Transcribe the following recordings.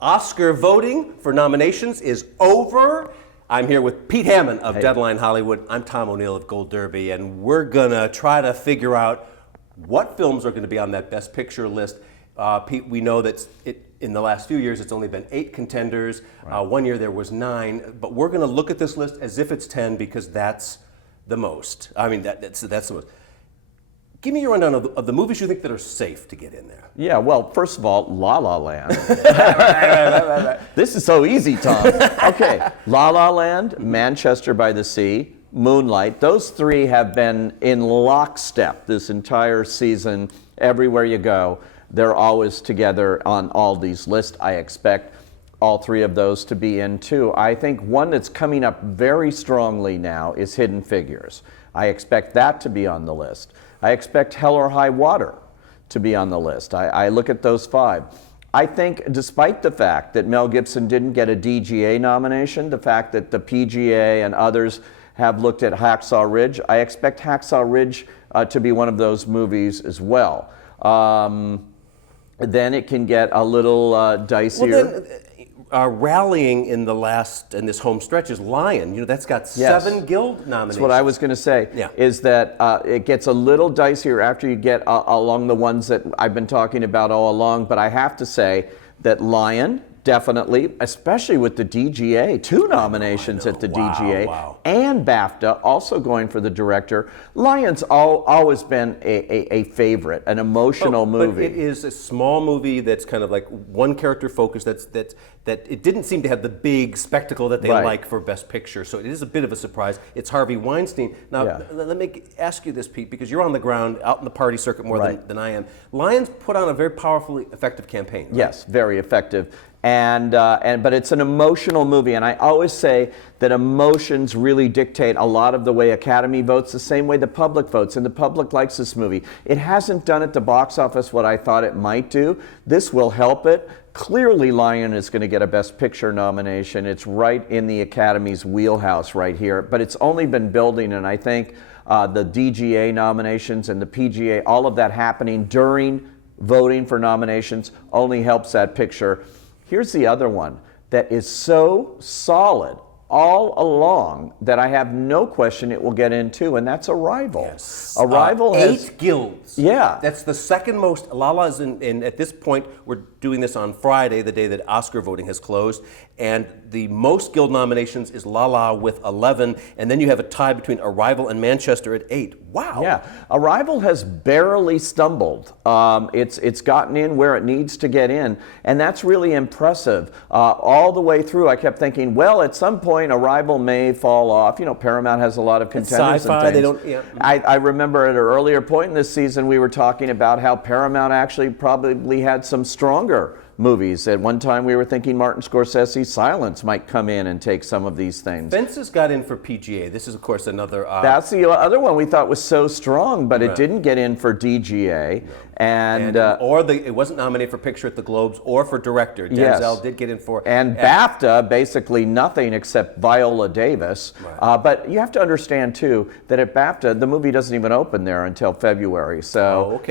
Oscar voting for nominations is over. I'm here with Pete Hammond of Deadline Hollywood. I'm Tom O'Neill of Gold Derby, and we're gonna try to figure out what films are gonna be on that Best Picture list. Pete, we know that in the last few years it's only been 8 contenders. Right. One year there was 9, but we're gonna look at this list as if it's 10 because that's the most. I mean, that's the most. Give me your rundown of the movies you think that are safe to get in there. Yeah, well, first of all, La La Land. This is so easy, Tom. Okay, La La Land, Manchester by the Sea, Moonlight. Those 3 have been in lockstep this entire season. Everywhere you go, they're always together on all these lists. I expect all 3 of those to be in too. I think one that's coming up very strongly now is Hidden Figures. I expect that to be on the list. I expect Hell or High Water to be on the list. I look at those 5. I think despite the fact that Mel Gibson didn't get a DGA nomination, the fact that the PGA and others have looked at Hacksaw Ridge, I expect Hacksaw Ridge to be one of those movies as well. Then it can get a little dicier. Well, then, rallying in this home stretch is Lion. You know, that's got 7 Guild nominations. That's what I was going to say, is that it gets a little dicier after you get along the ones that I've been talking about all along, but I have to say that Lion, definitely, especially with the DGA, 2 nominations at the DGA, and BAFTA, also going for the director. Lion's always been a favorite, an emotional movie. But it is a small movie that's kind of like one character focused. That it didn't seem to have the big spectacle that they like for Best Picture. So it is a bit of a surprise. It's Harvey Weinstein. Now, let me ask you this, Pete, because you're on the ground, out in the party circuit more than I am. Lion's put on a very powerfully effective campaign. Right? Yes, very effective. But it's an emotional movie, and I always say that emotions really dictate a lot of the way Academy votes, the same way the public votes, and the public likes this movie. It hasn't done at the box office what I thought it might do. This will help it. Clearly, Lion is going to get a Best Picture nomination. It's right in the Academy's wheelhouse right here, but it's only been building, and I think the DGA nominations and the PGA, all of that happening during voting for nominations only helps that picture. Here's the other one that is so solid all along that I have no question it will get into, and that's Arrival. Yes. Arrival has 8 guilds. Yeah. That's the second most. Lala's in at this point, we're doing this on Friday, the day that Oscar voting has closed, and the most guild nominations is Lala with 11, and then you have a tie between Arrival and Manchester at 8. Wow. Yeah, Arrival has barely stumbled. It's gotten in where it needs to get in, and that's really impressive. All the way through, I kept thinking, well, at some point, Arrival may fall off. You know, Paramount has a lot of contenders sci-fi, and things. they don't. Yeah. I remember at an earlier point in this season, we were talking about how Paramount actually probably had some stronger movies. At one time, we were thinking Martin Scorsese's Silence might come in and take some of these things. Fences got in for PGA. This is, of course, another. That's the other one we thought was so strong, but it didn't get in for DGA. No. It wasn't nominated for Picture at the Globes or for Director. Denzel did get in for. And BAFTA, basically nothing except Viola Davis. Right. But you have to understand, too, that at BAFTA, the movie doesn't even open there until February. So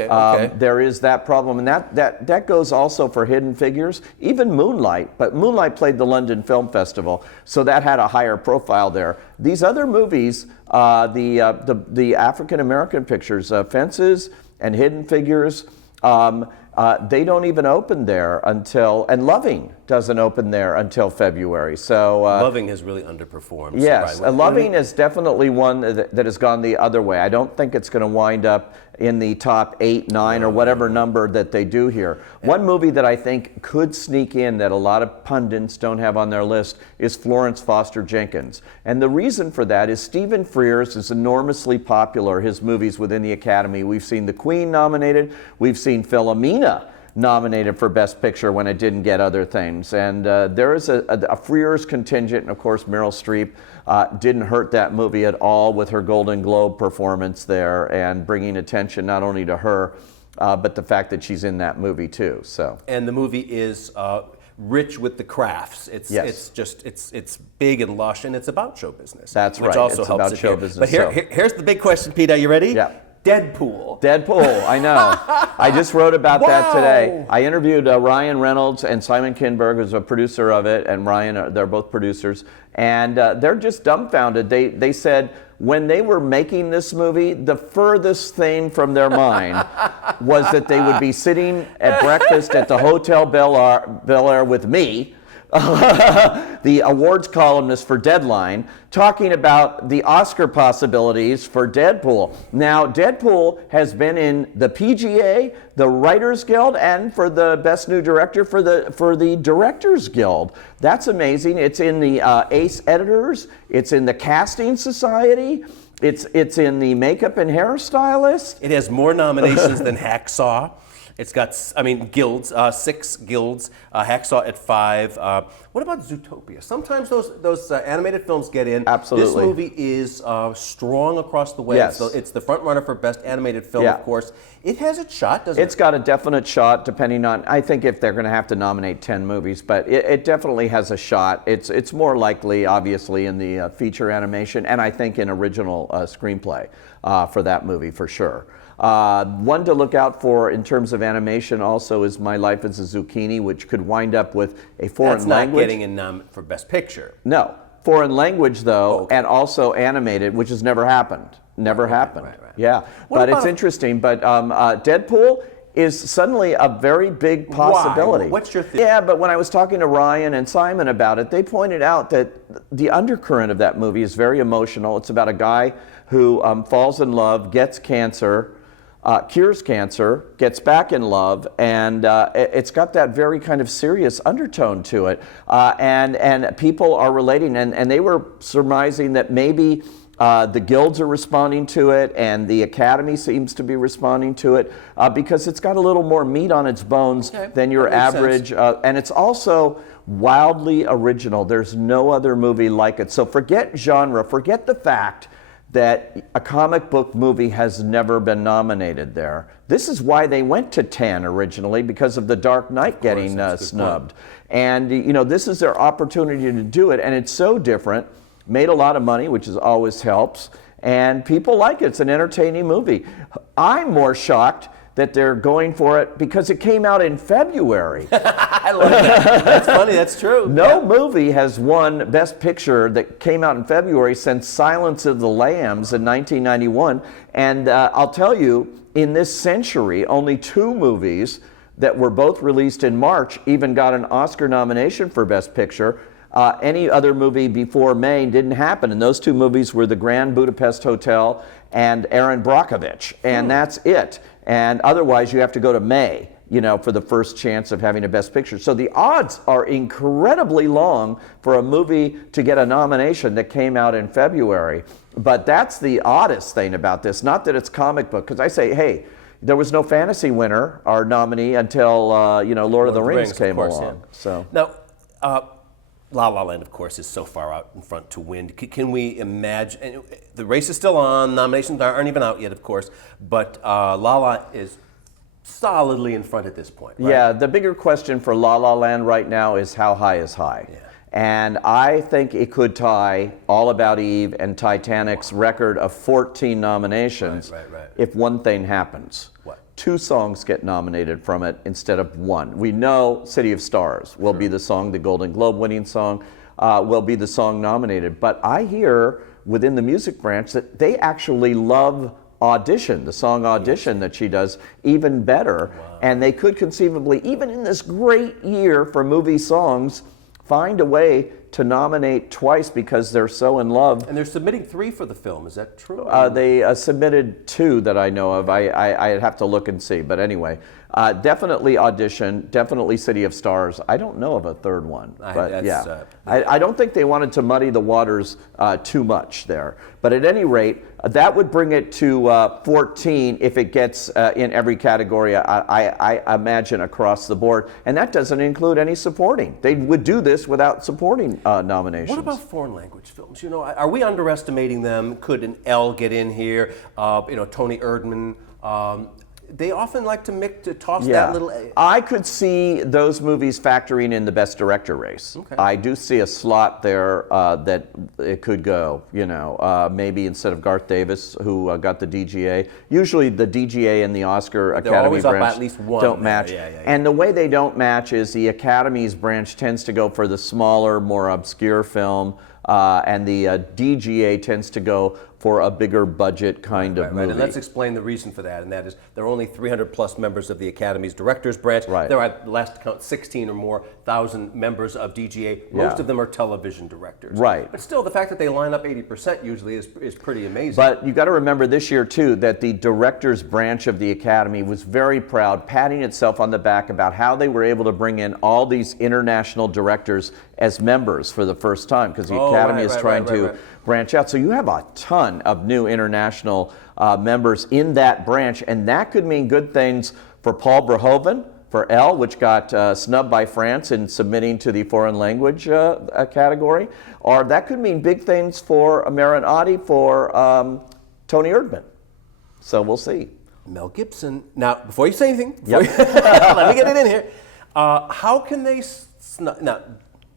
there is that problem. And that goes also for Hidden Figures, even Moonlight. But Moonlight played the London Film Festival, so that had a higher profile there. These other movies, the African-American pictures, Fences and Hidden Figures, they don't even open there until, and Loving doesn't open there until February. So Loving has really underperformed. Yes, Loving is definitely one that has gone the other way. I don't think it's going to wind up in the top 8, 9, or whatever number that they do here. One movie that I think could sneak in that a lot of pundits don't have on their list is Florence Foster Jenkins. And the reason for that is Stephen Frears is enormously popular, his movies within the Academy. We've seen The Queen nominated, we've seen Philomena nominated for Best Picture when it didn't get other things. And there is a Frears contingent, and of course Meryl Streep didn't hurt that movie at all with her Golden Globe performance there and bringing attention not only to her, but the fact that she's in that movie too. So. And the movie is rich with the crafts. It's big and lush, and it's about show business. That's right. Which also it's helps about show business. But here's the big question, Pete. Are you ready? Yeah. Deadpool. Deadpool, I know. I just wrote about that today. Wow. I interviewed Ryan Reynolds and Simon Kinberg, who's a producer of it, and Ryan, they're both producers, and they're just dumbfounded. They said when they were making this movie, the furthest thing from their mind was that they would be sitting at breakfast at the Hotel Bel Air with me, the awards columnist for Deadline, talking about the Oscar possibilities for Deadpool. Now, Deadpool has been in the PGA, the Writers Guild, and for the Best New Director for the Directors Guild. That's amazing. It's in the Ace Editors. It's in the Casting Society. It's in the Makeup and Hairstylist. It has more nominations than Hacksaw. It's got, guilds, 6 guilds, Hacksaw at 5. What about Zootopia? Sometimes those animated films get in. Absolutely. This movie is strong across the way. Yes. It's the front runner for Best Animated Film, Yeah. of course. It has a shot, doesn't it? It's got a definite shot, depending on, I think if they're going to have to nominate 10 movies, but it definitely has a shot. It's more likely, obviously, in the feature animation, and I think in original screenplay for that movie, for sure. One to look out for in terms of animation also is My Life as a Zucchini, which could wind up with a foreign language. That's not getting in for Best Picture. No. Foreign language, though, Okay. and also animated, which has never happened. Never happened. Right. Yeah. But it's interesting. But Deadpool is suddenly a very big possibility. Why? What's your theory? Yeah, but when I was talking to Ryan and Simon about it, they pointed out that the undercurrent of that movie is very emotional. It's about a guy who falls in love, gets cancer, cures cancer, gets back in love, and it's got that very kind of serious undertone to it. And people are relating, and they were surmising that maybe the guilds are responding to it, and the Academy seems to be responding to it because it's got a little more meat on its bones than your average. And it's also wildly original. There's no other movie like it. So forget genre, forget the fact that a comic book movie has never been nominated there. This is why they went to 10 originally, because of The Dark Knight getting snubbed. And this is their opportunity to do it, and it's so different. Made a lot of money, which always helps, and people like it. It's an entertaining movie. I'm more shocked that they're going for it because it came out in February. I love that. That's funny. That's true. No movie has won Best Picture that came out in February since Silence of the Lambs in 1991. And I'll tell you, in this century, only 2 movies that were both released in March even got an Oscar nomination for Best Picture. Any other movie before May didn't happen, and those 2 movies were The Grand Budapest Hotel and Aaron Brockovich, and that's it. And otherwise, you have to go to May, for the first chance of having a Best Picture. So the odds are incredibly long for a movie to get a nomination that came out in February. But that's the oddest thing about this. Not that it's comic book, because I say, hey, there was no fantasy winner or nominee until Lord of the Rings came of course, along. Yeah. So now, La La Land, of course, is so far out in front to win. Can we imagine? And the race is still on. Nominations aren't even out yet, of course. But La La is solidly in front at this point. Right? Yeah, the bigger question for La La Land right now is how high is high? Yeah. And I think it could tie All About Eve and Titanic's record of 14 nominations Right. if one thing happens. What? 2 songs get nominated from it instead of 1. We know City of Stars will be the song, the Golden Globe winning song, will be the song nominated. But I hear within the music branch that they actually love Audition, the song Audition that she does, even better. Wow. And they could conceivably, even in this great year for movie songs, find a way to nominate twice because they're so in love. And they're submitting 3 for the film. Is that true? They submitted 2 that I know of. I'd have to look and see. But anyway, definitely Audition, definitely City of Stars. I don't know of a third one. But I don't think they wanted to muddy the waters too much there. But at any rate, that would bring it to 14 if it gets in every category, I imagine, across the board. And that doesn't include any supporting. They would do this without supporting nominations. What about foreign language films? Are we underestimating them? Could an L get in here? Tony Erdmann. they often like to toss that little. I could see those movies factoring in the Best Director race. Okay. I do see a slot there that it could go. Maybe instead of Garth Davis, who got the DGA. Usually the DGA and the Oscar Academy always up branch at least one don't there. match. Yeah. And the way they don't match is the Academy's branch tends to go for the smaller, more obscure film, and the DGA tends to go for a bigger budget kind of movie. And let's explain the reason for that, and that is there are only 300 plus members of the Academy's Directors Branch. Right. There are, last count, 16 or more thousand members of DGA. Most of them are television directors. Right. But still, the fact that they line up 80% usually is pretty amazing. But you got to remember this year too that the Directors Branch of the Academy was very proud, patting itself on the back about how they were able to bring in all these international directors as members for the first time, because the Academy is trying to branch out. So you have a ton of new international members in that branch, and that could mean good things for Paul Verhoeven, for Elle, which got snubbed by France in submitting to the foreign language category, or that could mean big things for Amara and Adi, for Tony Erdmann. So we'll see. Mel Gibson. Now, before you say anything, let me get it in here. How can they now?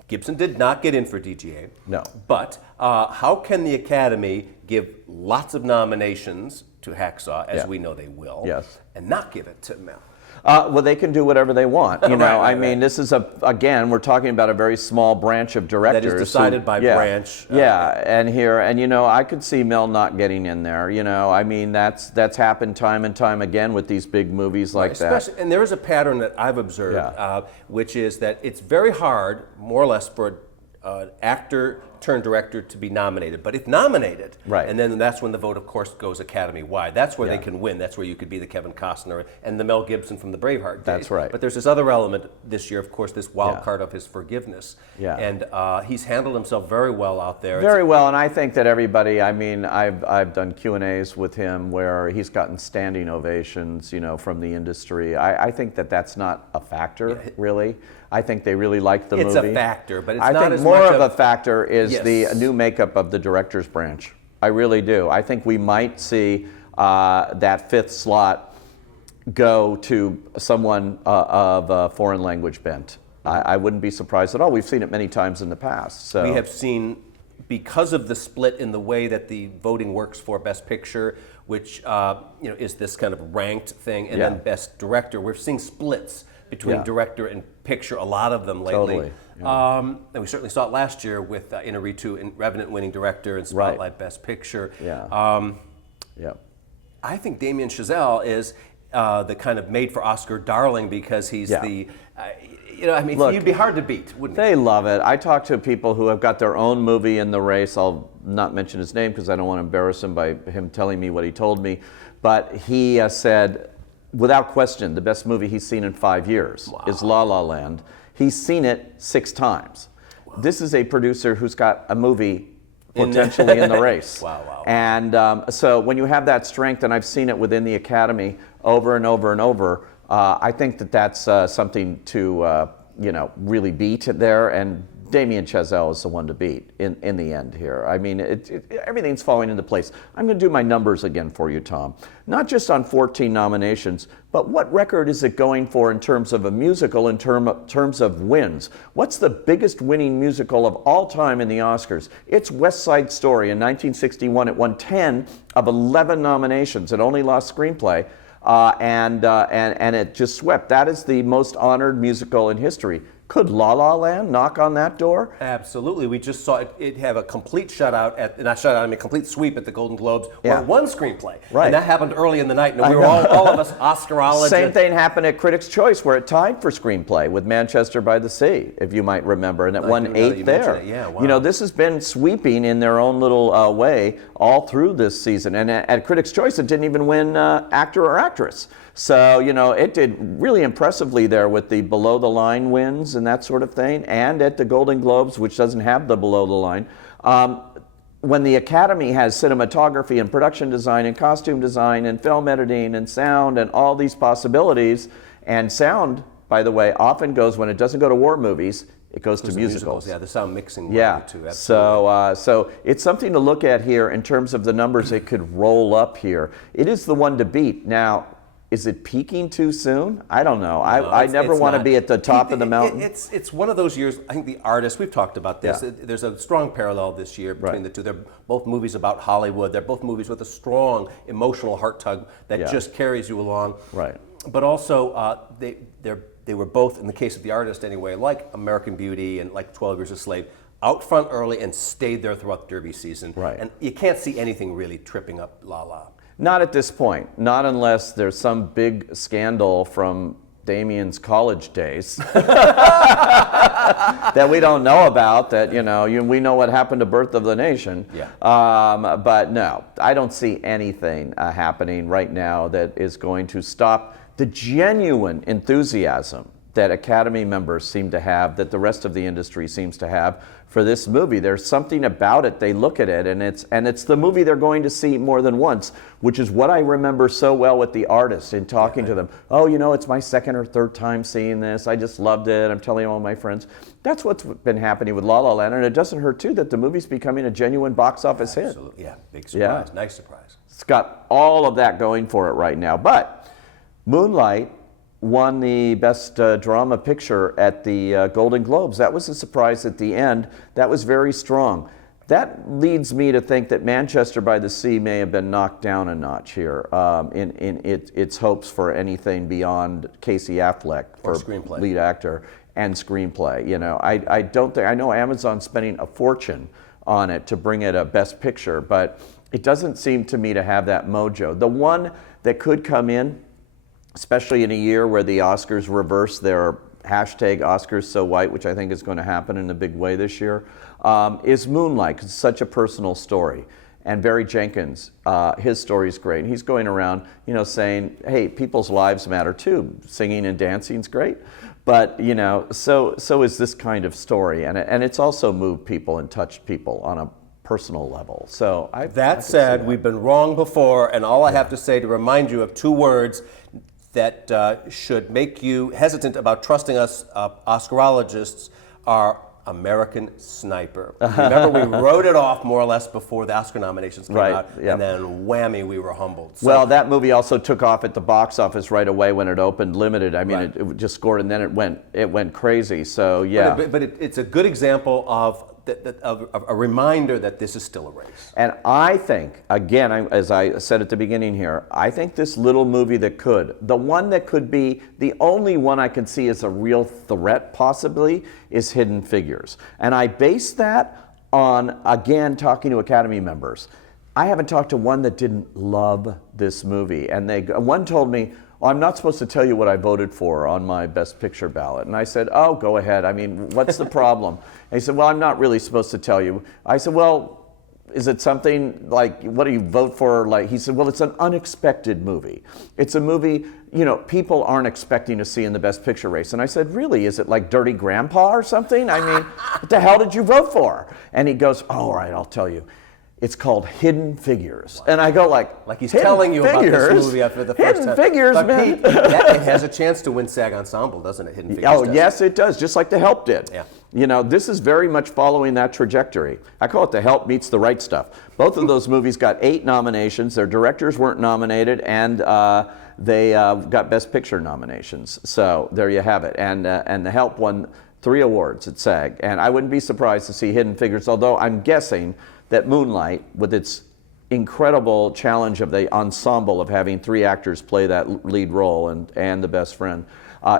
Gibson did not get in for DGA. No. But how can the Academy give lots of nominations to Hacksaw, as we know they will, and not give it to Mel? Well, they can do whatever they want. I mean, this is again, we're talking about a very small branch of directors. That is decided by branch. And I could see Mel not getting in there. I mean, that's happened time and time again with these big movies like that. And there is a pattern that I've observed, which is that it's very hard, more or less, for an actor turned director to be nominated. But if nominated, and then that's when the vote, of course, goes Academy-wide. That's where they can win. That's where you could be the Kevin Costner and the Mel Gibson from the Braveheart days. That's right. But there's this other element this year, of course, this wild card of his forgiveness. And he's handled himself very well out there. Very well, and I think that everybody, I mean, I've done Q&As with him where he's gotten standing ovations, from the industry. I think that's not a factor, really. I think they really like the movie. It's a factor, but it's not as as much. I think more of a factor is the new makeup of the director's branch. I really do. I think we might see that fifth slot go to someone of a foreign language bent. I wouldn't be surprised at all. We've seen it many times in the past. So we have seen, because of the split in the way that the voting works for Best Picture, which is this kind of ranked thing, and then Best Director, we're seeing splits between director and picture, a lot of them lately. Totally. And we certainly saw it last year with Inarritu and Revenant winning director and Spotlight Best Picture. I think Damien Chazelle is the kind of made for Oscar darling because he's the, Look, he'd be hard to beat, wouldn't he? They love it. I talk to people who have got their own movie in the race. I'll not mention his name because I don't want to embarrass him by him telling me what he told me. But he said, without question, the best movie he's seen in 5 years is La La Land. He's seen it 6 times. This is a producer who's got a movie potentially in the race. And so when you have that strength, and I've seen it within the Academy over and over and over, I think that's something to really beat there. And Damien Chazelle is the one to beat in the end here. I mean, everything's falling into place. I'm going to do my numbers again for you, Tom. Not just on 14 nominations, but what record is it going for in terms of a musical, in terms of wins? What's the biggest winning musical of all time in the Oscars? It's West Side Story. In 1961, it won 10 of 11 nominations. It only lost screenplay, and it just swept. That is the most honored musical in history. Could La La Land knock on that door? Absolutely. We just saw it have a complete complete sweep at the Golden Globes, where it won screenplay. And that happened early in the night. And we were all of us Oscarologists. Same thing happened at Critics' Choice, where it tied for screenplay with Manchester by the Sea, if you might remember, and it won 8 there. This has been sweeping in their own little way all through this season. And at Critics' Choice, it didn't even win actor or actress. So, it did really impressively there with the below-the-line wins and that sort of thing, and at the Golden Globes, which doesn't have the below-the-line. When the Academy has cinematography and production design and costume design and film editing and sound and all these possibilities, and sound, by the way, often goes, when it doesn't go to war movies, it goes to musicals. Yeah, the sound mixing. Too, absolutely. So it's something to look at here in terms of the numbers it could roll up here. It is the one to beat. Now, Is it peaking too soon? I don't know. No, I never it's want to not. be at the top of the mountain. It's one of those years. I think the artists. We've talked about this. Yeah. There's a strong parallel this year between Right. the two. They're both movies about Hollywood. They're both movies with a strong emotional heart tug that Yeah. just carries you along. Right. But also, they were both, in the case of the artist anyway, like American Beauty and like 12 Years a Slave, out front early and stayed there throughout the Derby season. Right. And you can't see anything really tripping up La La. Not at this point. Not unless there's some big scandal from Damien's college days that we don't know about. That we know what happened to Birth of the Nation. Yeah. But no, I don't see anything happening right now that is going to stop the genuine enthusiasm that Academy members seem to have, that the rest of the industry seems to have for this movie. There's something about it. They look at it, and it's the movie they're going to see more than once, which is what I remember so well with the artists in talking to them. Oh, it's my second or third time seeing this. I just loved it. I'm telling all my friends. That's what's been happening with La La Land, and it doesn't hurt too that the movie's becoming a genuine box office hit. Absolutely. Yeah, big surprise. Yeah. Nice surprise. It's got all of that going for it right now. But Moonlight won the Best Drama Picture at the Golden Globes. That was a surprise at the end. That was very strong. That leads me to think that Manchester by the Sea may have been knocked down a notch here in its hopes for anything beyond Casey Affleck for screenplay. lead actor and screenplay. I don't think, I know Amazon's spending a fortune on it to bring it a Best Picture, but it doesn't seem to me to have that mojo. The one that could come in, especially in a year where the Oscars reverse their hashtag Oscars so white, which I think is going to happen in a big way this year, is Moonlight, 'cause it's such a personal story. And Barry Jenkins, his story is great. He's going around, saying, hey, people's lives matter too. Singing and dancing is great. But, so is this kind of story. And it's also moved people and touched people on a personal level. So That said, we've been wrong before, and all I have to say to remind you of two words that should make you hesitant about trusting us Oscarologists are American Sniper. Remember, we wrote it off more or less before the Oscar nominations came out, yep. and then whammy, we were humbled. So, well, that movie also took off at the box office right away when it opened limited. I mean, Right. it just scored, and then it went crazy. So yeah. But it's a good example of a reminder that this is still a race. And I think, again, as I said at the beginning here, I think this little movie the one that could be, the only one I can see as a real threat possibly, is Hidden Figures. And I base that on, again, talking to Academy members. I haven't talked to one that didn't love this movie. And one told me, I'm not supposed to tell you what I voted for on my Best Picture ballot. And I said, oh, go ahead. I mean, what's the problem? And he said, well, I'm not really supposed to tell you. I said, well, is it something like, what do you vote for? He said, well, it's an unexpected movie. It's a movie, people aren't expecting to see in the Best Picture race. And I said, really? Is it like Dirty Grandpa or something? I mean, what the hell did you vote for? And he goes, oh, all right, I'll tell you. It's called Hidden Figures. And I go like he's telling you about this movie after the first Hidden time. Figures, but man. Pete, it has a chance to win SAG Ensemble, doesn't it? Hidden Figures does. Yes, it does, just like The Help did. Yeah. This is very much following that trajectory. I call it The Help meets The Right Stuff. Both of those movies got 8 nominations. Their directors weren't nominated, and they got Best Picture nominations. So there you have it. And The Help won 3 awards at SAG. And I wouldn't be surprised to see Hidden Figures, although I'm guessing that Moonlight, with its incredible challenge of the ensemble of having 3 actors play that lead role and the best friend,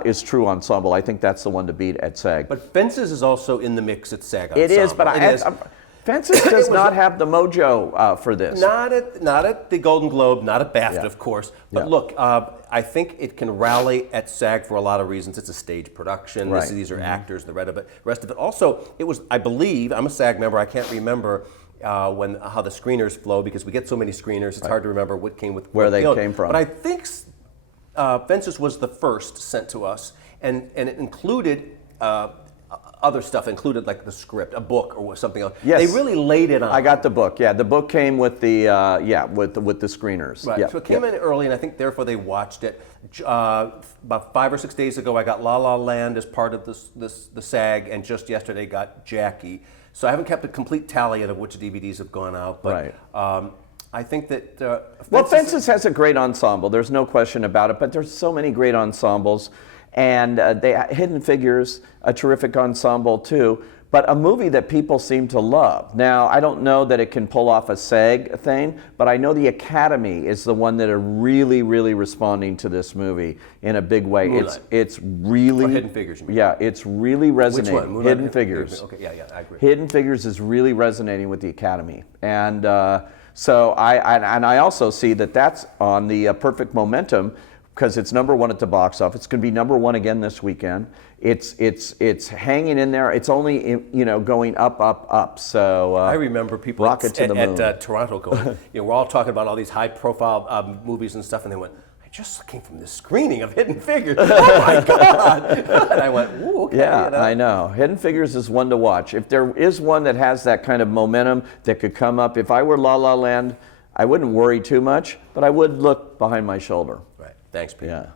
is true ensemble. I think that's the one to beat at SAG. But Fences is also in the mix at SAG Ensemble. It is, but Fences does not have the mojo for this. Not at the Golden Globe, not at BAFTA, of course. But Yeah. look, I think it can rally at SAG for a lot of reasons. It's a stage production. Right. These are actors, the rest of it. Also, it was, I believe, I'm a SAG member, I can't remember how the screeners flow, because we get so many screeners, it's hard to remember what came with Where what they field. came from. But I think Fences was the first sent to us, and it included other stuff, included like the script, a book or something else. Yes. They really laid it on. I got the book. Yeah, the book came with the with the screeners. Right. Yeah. So it came in early, and I think therefore they watched it. About 5 or 6 days ago, I got La La Land as part of the SAG, and just yesterday got Jackie. So I haven't kept a complete tally of which DVDs have gone out, but Right. I think that Well, Fences has a great ensemble. There's no question about it. But there's so many great ensembles, and Hidden Figures, a terrific ensemble too. But a movie that people seem to love. Now, I don't know that it can pull off a SAG thing, but I know the Academy is the one that are really, really responding to this movie in a big way. Moonlight. It's really... Or Hidden Figures, you mean? Yeah, it's really resonating. Which one? Moonlight, Hidden Figures. Okay, yeah, I agree. Hidden Figures is really resonating with the Academy. And so I also see that that's on the perfect momentum, because it's #1 at the box office. It's going to be #1 again this weekend. It's hanging in there. It's only going up. So I remember people rocket to the moon. at Toronto going, we're all talking about all these high-profile movies and stuff, and they went, I just came from this screening of Hidden Figures. Oh my God! And I went, ooh, okay. Yeah, I know. Hidden Figures is one to watch. If there is one that has that kind of momentum that could come up, if I were La La Land, I wouldn't worry too much, but I would look behind my shoulder. Right. Thanks, Pete. Yeah.